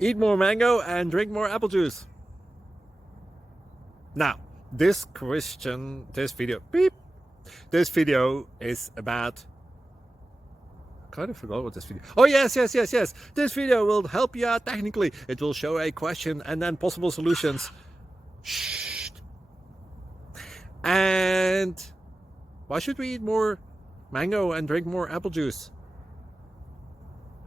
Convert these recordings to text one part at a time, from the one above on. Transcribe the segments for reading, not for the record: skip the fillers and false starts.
Eat more mango and drink more apple juice. Now, this video is about, I kind of forgot what this video. Oh, yes. This video will help you out technically. It will show a question and then possible solutions. Shh. And why should we eat more mango and drink more apple juice?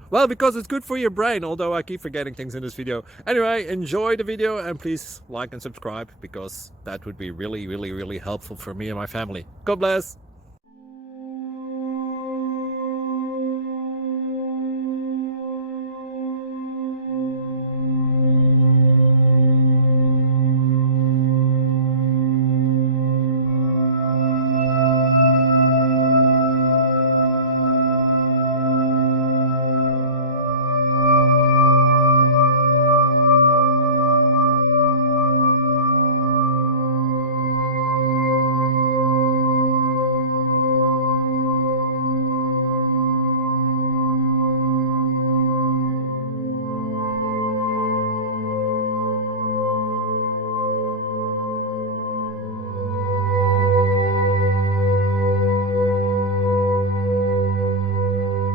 Well, because it's good for your brain, although I keep forgetting things in this video. Anyway, enjoy the video and please like and subscribe, because that would be really helpful for me and my family. God bless!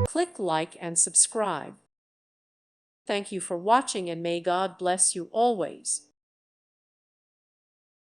Click like and subscribe. Thank you for watching, and may God bless you always.